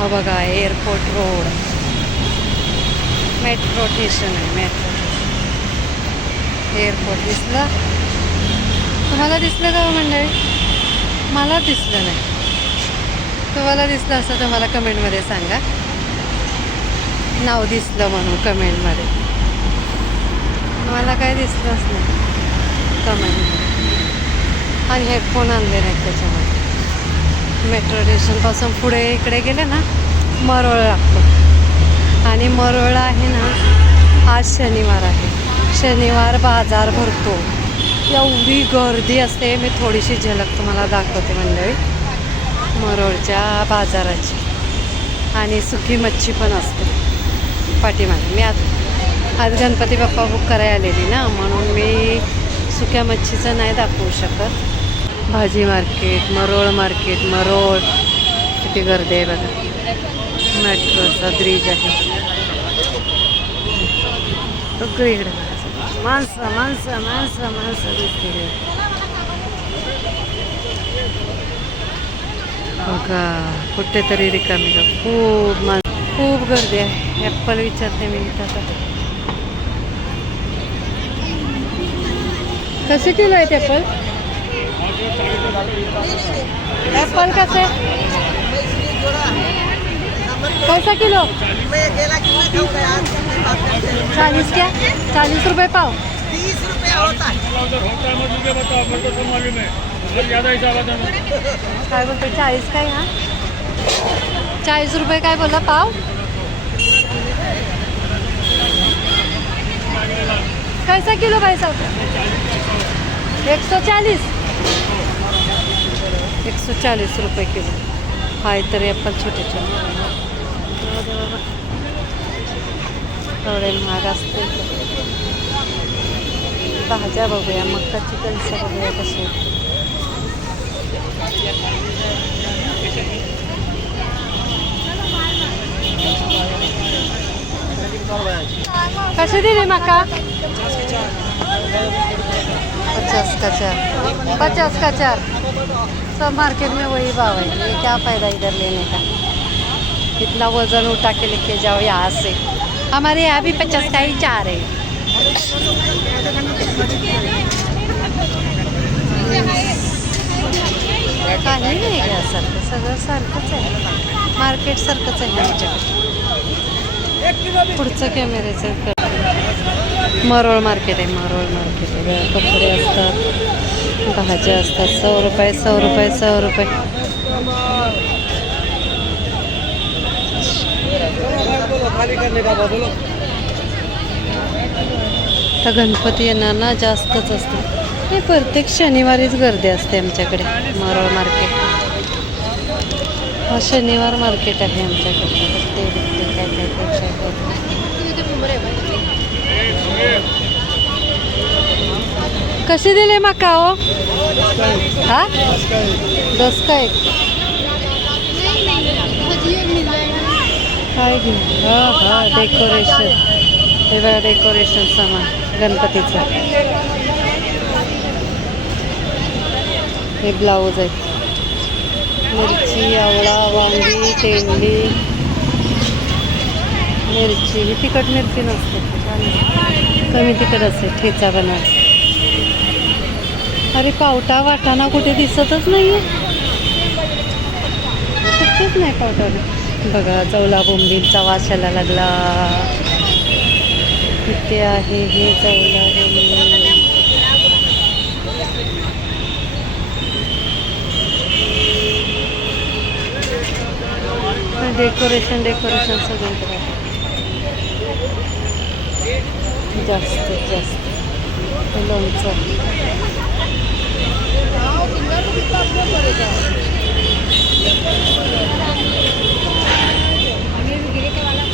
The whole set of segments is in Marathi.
हा बघा एअरपोर्ट रोड मेट्रो स्टेशन आहे मेट्रो एअरपोर्ट दिसलं. तुम्हाला दिसलं का हो मंडळी? मला दिसलं नाही. तुम्हाला दिसलं असं तर मला कमेंटमध्ये सांगा. नाव दिसलं म्हणून कमेंटमध्ये. मला काय दिसलंच नाही. कमेंटमध्ये. आणि हेडफोन आणले नाहीत त्याच्यामध्ये. मेट्रो स्टेशनपासून पुढे इकडे गेले ना मरोळ लागतो आणि मरोळ आहे ना आज शनिवार आहे. शनिवार बाजार भरतो. एवढी गर्दी असते मी थोडीशी झलक तुम्हाला दाखवते मंडळी. मरोळच्या बाजाराची. आणि सुकी मच्छी पण असते. पाठीमागे मी आज आज गणपती बाप्पा बुक करायला आलेली ना म्हणून मी सुक्या मच्छीचं नाही दाखवू शकत. भाजी मार्केट मरोळ मार्केट मरोळ. किती गर्दी आहे बघा. मेट्रोचा ब्रिज आहे. सगळीकडे बघा. माणसं माणसं माणसं माणसं दिसते बघा कुठेतरी रिकामी का खूप मान खूप गर्दी आहे. ॲप्पल विचारते मी इथं कसे किलो आहेत ॲपल ॲपल कसे? कैसा किलो? चालीस क्या? चालीस रुपये पाव? तीस रुपया होता है उधर होता है मत मुझे बताओ मेरे को सब मालूम है बहुत ज़्यादा हिसाब आता है काय बोलतो चाळीस काय हा? चाळीस रुपये काय बोला पाव? कैसा किलो भाई साहब एक सौ चालीस एक सौ चालीस रुपये किलो. हाय तरी आपण छोटे छोटे. थोडे महाग असते भाज्या बघूया मक्काची कणसं बघूया कशी. कसे दिले मका पचास का चार पचास. का चार सब मार्केट में वही भाव है ये क्या फायदा इधर लेने का? इतना वजन उठा के लेके जाओ यहाँ से। हमारे यहाँ भी पचास का ही चार है। काही नाही घ्यासारखं सगळं सारखंच आहे. मार्केट सारखंच आहे आमच्याकडे पुढचं कॅमेऱ्याचं मरोळ मार्केट आहे मरोळ मार्केट आहे. कपडे असतात. भाज्या असतात. सौ रुपये सौ रुपये सौ रुपये. खाली तर गणपती येणार ना जास्तच असतो हे प्रत्येक शनिवारीच गर्दी असते आमच्याकडे मरोळ मार्केट. हा शनिवार मार्केट आहे आमच्याकडे. ते काय काय काय काय काय. कशी दिले मका हो? हा दस का एक काय घे हा हा डेकोरेशन हे बघा डेकोरेशन सामान गणपतीचं. हे ब्लाऊज आहे. मिरची आवळा वांगी तेंडी. मिरची. ही तिखट मिरची नसते. कमी तिखट असते. ठेचा बनवायचा. अरे पावटा वाटाणा कुठे दिसतच नाहीये. कुठेच नाही पावटा. बघा चौला बोंबीलचा वास यायला लागला. इथे आहे हे चौला बोंबील डेकोरेशन डेकोरेशन सगळं आहे. जास्तीत जास्त. लोणचं.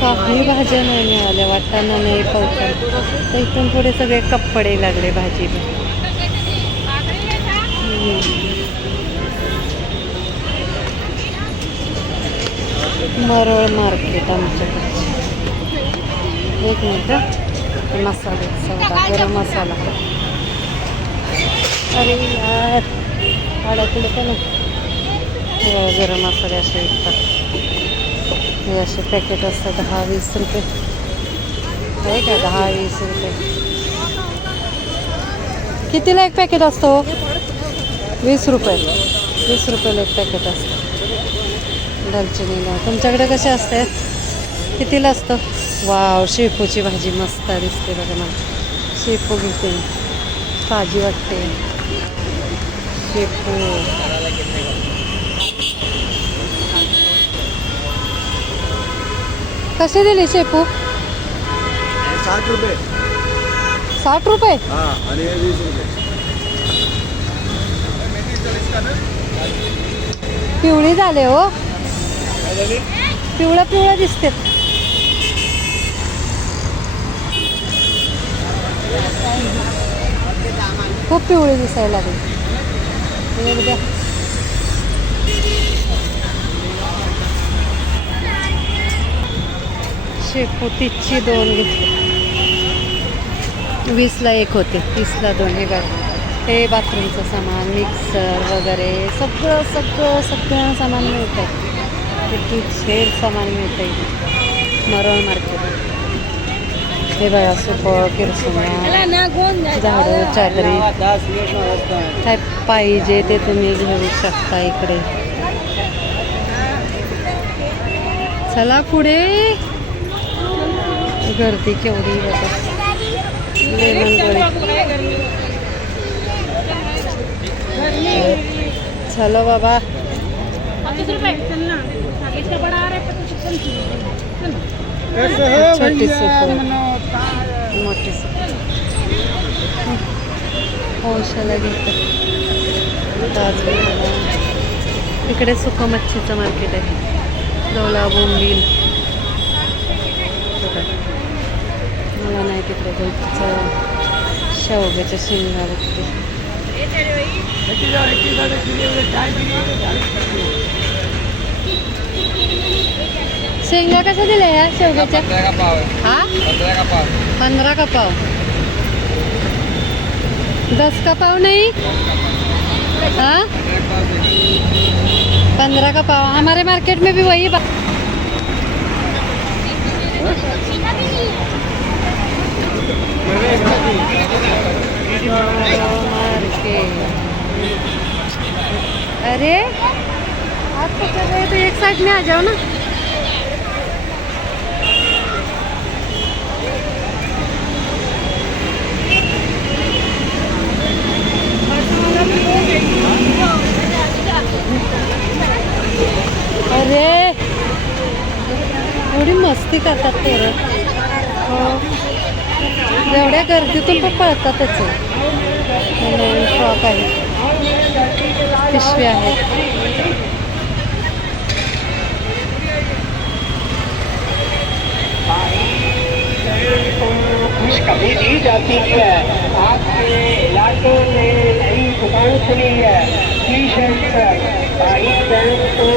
काही भाज्या नाही मिळाल्या वाटताना नाही पावटा तर इथून पुढे सगळे कपडे लागले भाजी. मरळ मार्केट आमच्याकडे एक मिनिट मसाले सौदा गरम मसाला. अरे यार. अडकलं पण हो, गरम मसाले असे विकतात. हे असे पॅकेट असतात दहा वीस रुपये. आहे का? दहा वीस रुपये. कितीला एक पॅकेट असतो? वीस रुपये. वीस रुपयाला एक पॅकेट असतं. दालचिनीला. तुमच्याकडे कसे असते? कितीला असतं? वाव शेपूची भाजी मस्त दिसते बघा मला. शेपू घेते ताजी वाटते. शेपू कसे दिले शेपू? साठ रुपये. साठ रुपये? हा आणि हे वीस रुपये. पिवळी झाले हो. पिवळं पिवळं दिसते. खूप पिवळी दिसायला लागली. एकदा शेपूटीची दोन घेतली. वीसला एक होते तीसला दोन. हे बघ हे बाथरूमचं सामान मिक्सर वगैरे सगळं सगळं सगळं सामान मिळतं किती छेड सामान मिळतं आहे मरळ मार्केट. हे बघा सुपळ किरसुमा झाडं चादरी काय पाहिजे ते तुम्ही घेऊ शकता इकडे चला पुढे गर्दी केवढी चलो बाबा छोटी सूप मोठी सूप औषध घेतात ताजं इकडे सुकं मच्छीचं मार्केट आहे. डोला बोंबील. बघा. मला नाही तिकडे जायचं. शेवग्याच्या शेंगा बघते. शेंगा कशा दिल्या ह्या शेवग्याच्या? पंद्रह का पाव है? हा का पाव. पंद्रह का पाव दस का पाव नहीं? हाँ? पंद्रह का पाव. हमारे मार्केट में भी वही अरे, आप तो कर रहे हो तो एक साइड में आ जाओ ना। करतात पोरं. हो. एवढ्या गर्दीतून पण पळतातच हे. म्हणजे नवीन फ्रॉक आहे. पिशवी आहेत. खुशखबरी जाती है। आपके इलाके में नई दुकान खुली है। टी शर्ट पर भाई बहन को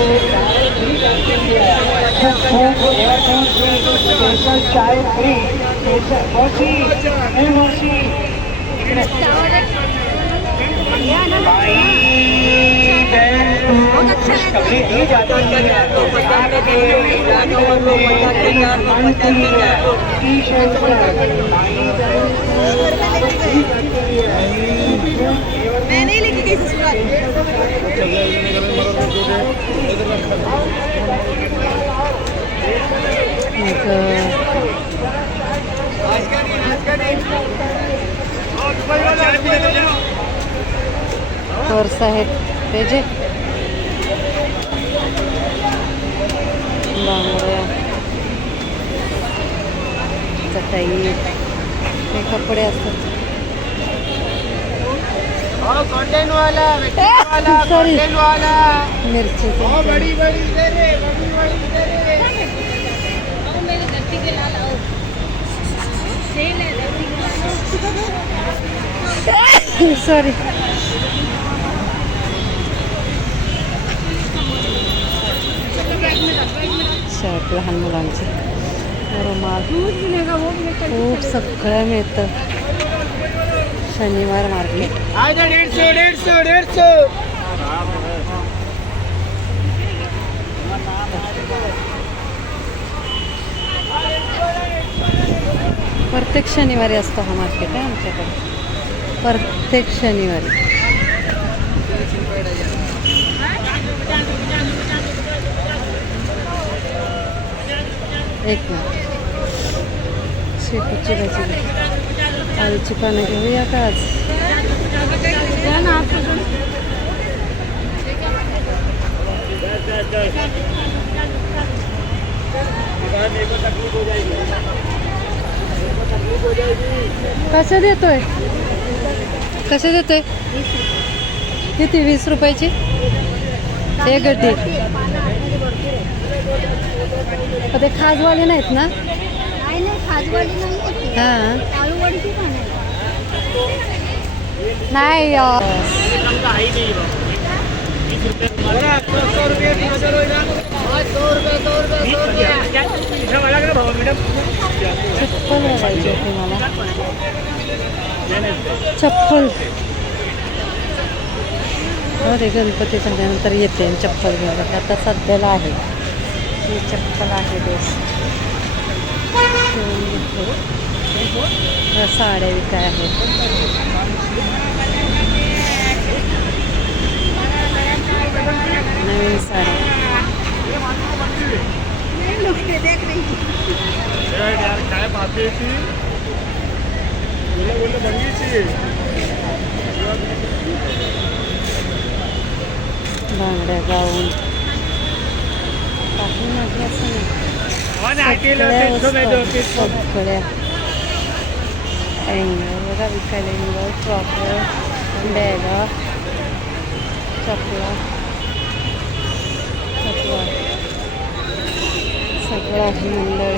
दावत दी जाती है चाय फ्री स्पेशल कॉफी बसी मौसी दी जाती है आपके टी शर्ट पर मैं नहीं लेके गई ससुराल पर्स आहेत. त्याचे बांगड्या. चटाई. हे कपडे असतात. सॉरी वाला मिरची बड़ी बड़ी दे रे बड़ी बड़ी दे रे। सॉरी शर्ट लहान मुलांचे रुमाल खूप सगळं मिळतं शनिवार मार्केट प्रत्येक शनिवारी असतो हा मार्केट आहे आमच्याकडे. प्रत्येक शनिवारी. एक मिनिट. शेपूची भाजी. आळूची पानं घेऊया का आज. कसं देतोय? कसे देतोय? किती? वीस रुपयाची? एक गड्डी. ते खाजवाले नाहीत ना? हां. नाही चप्पल बघायची होती मला. चप्पल. अरे गणपती झाल्यानंतर येते चप्पल घ्यायला. आता सध्याला आहे. ही चप्पल आहे बेस साड्या विकाय आहेत. नवीन साड्या. काय पाहते ती बोला बोला बंगीची बांगड्या गाऊन काही नाही असं अँगल बघा विकायला अँगल फ्रॉक बॅगा चपला चपला सगळं आहे मंडळ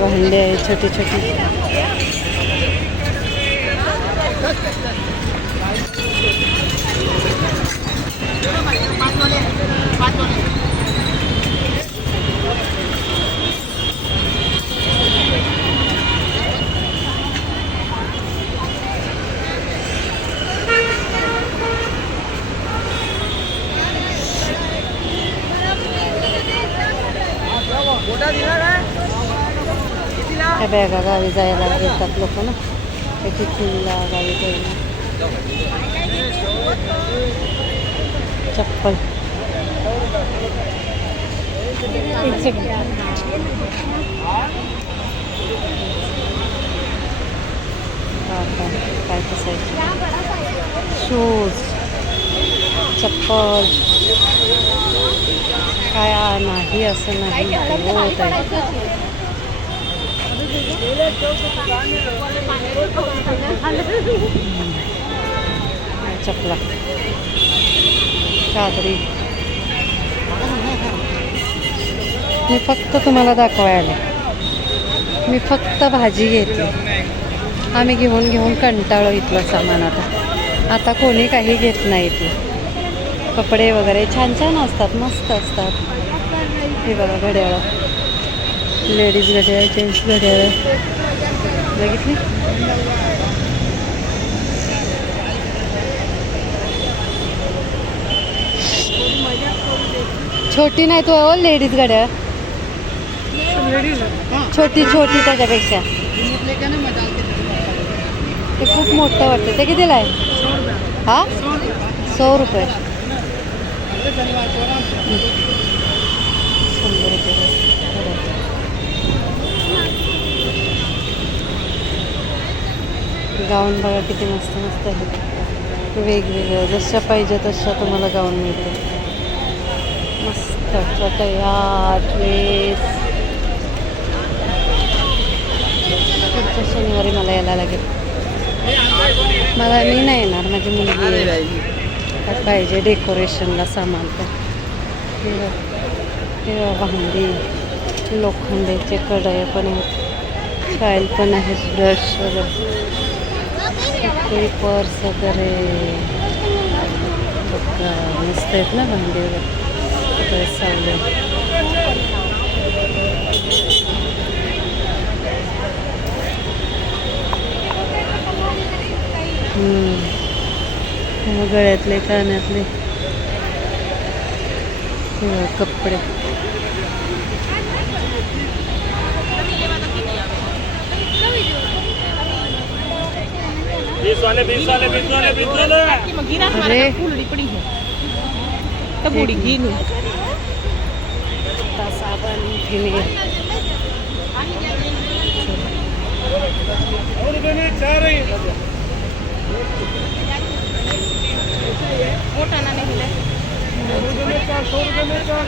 भांडे आहे छोटी छोटी मोठा दिला काय कितीला त्या बॅगा गावी जायला येतात लोक ना. त्याची टिफिनला गावी जायला. चप्पल. काय कसं शूज. चप्पल. काय नाही असं नाही. होत आहे. चपला. चादरी मी फक्त तुम्हाला दाखवायला. मी फक्त भाजी घेते. आम्ही घेऊन घेऊन कंटाळो इथलं सामान आता. आता कोणी काही घेत नाही ते कपडे वगैरे छान छान असतात मस्त असतात. हे बघा घड्याळ. लेडीज घड्याळ जेंट्स घड्याळ. बघितली? छोटी नाही तो लेडीज घड्याळ. छोटी छोटी त्याच्यापेक्षा. ते खूप मोठं वाटतं. ते कितीला आहे? हा? सौ रुपये शंभर रुपये गाऊन बघा किती मस्त मस्त आहे. वेगवेगळं जशा पाहिजे तशा तुम्हाला गाऊन मिळते मस्त चटया ड्रेस पुढच्या शनिवारी मला यायला लागेल. मला मी नाही येणार माझी मुलगी पाहिजे डेकोरेशनला सामान तर भांडी लोखंडाचे कढई पण आहेत. फाईल पण आहेत ब्रश वगैरे. सगळी पर्स वगैरे बघा, मस्त आहेत ना भांडी वगैरे. सगळे सावले. गळ्यातले कानातले. कपडे बीस वाले बीस वाले बीस वाले बीस वाले अरे बूढ़ी घी नू आता साबण फिनेल सौ रुपये में चार ही सौ रुपये में चार सौ रुपये में चार.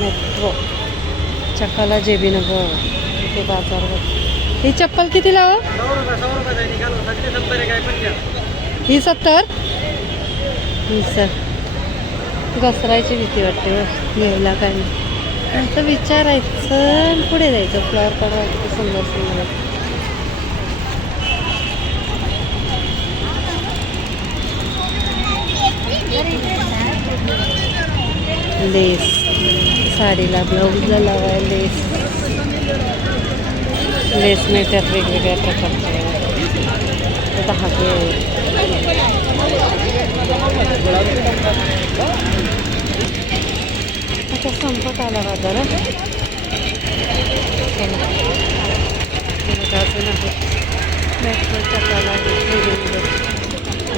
मेट्रो. चक्काला जेबी नगर इथे बाजार ही चप्पल किती लाव? ही सत्तर? ही सर. घसरायची भीती वाटते घ्यायला काय नाही. तर विचारायचं पुढे जायचं फ्लॉवर पडवा किती सुंदर सुंदर लेस. साडीला ब्लाऊजला लावाय लेस. लेस मिळतात वेगवेगळ्या प्रकारचे. ते धागे आता संपत आला बाजार अजून आहे. मेट्रोच्या काला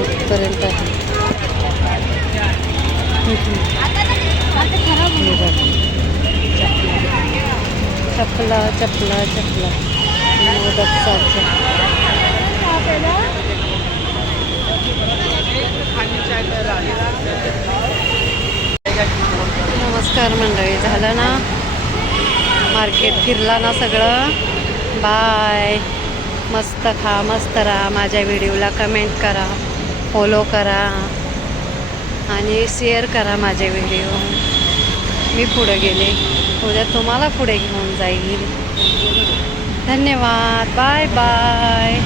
इथपर्यंत आहे. चपला चपला चपला. मोदक नमस्कार मंडळी झालं ना? मार्केट फिरला ना सगळं? बाय. मस्त खा मस्त राहा. माझ्या व्हिडिओला कमेंट करा फॉलो करा आणि शेअर करा माझे व्हिडिओ. मी पुढे गेले. उद्या तुम्हाला पुढे घेऊन जाईल. धन्यवाद. Bye bye.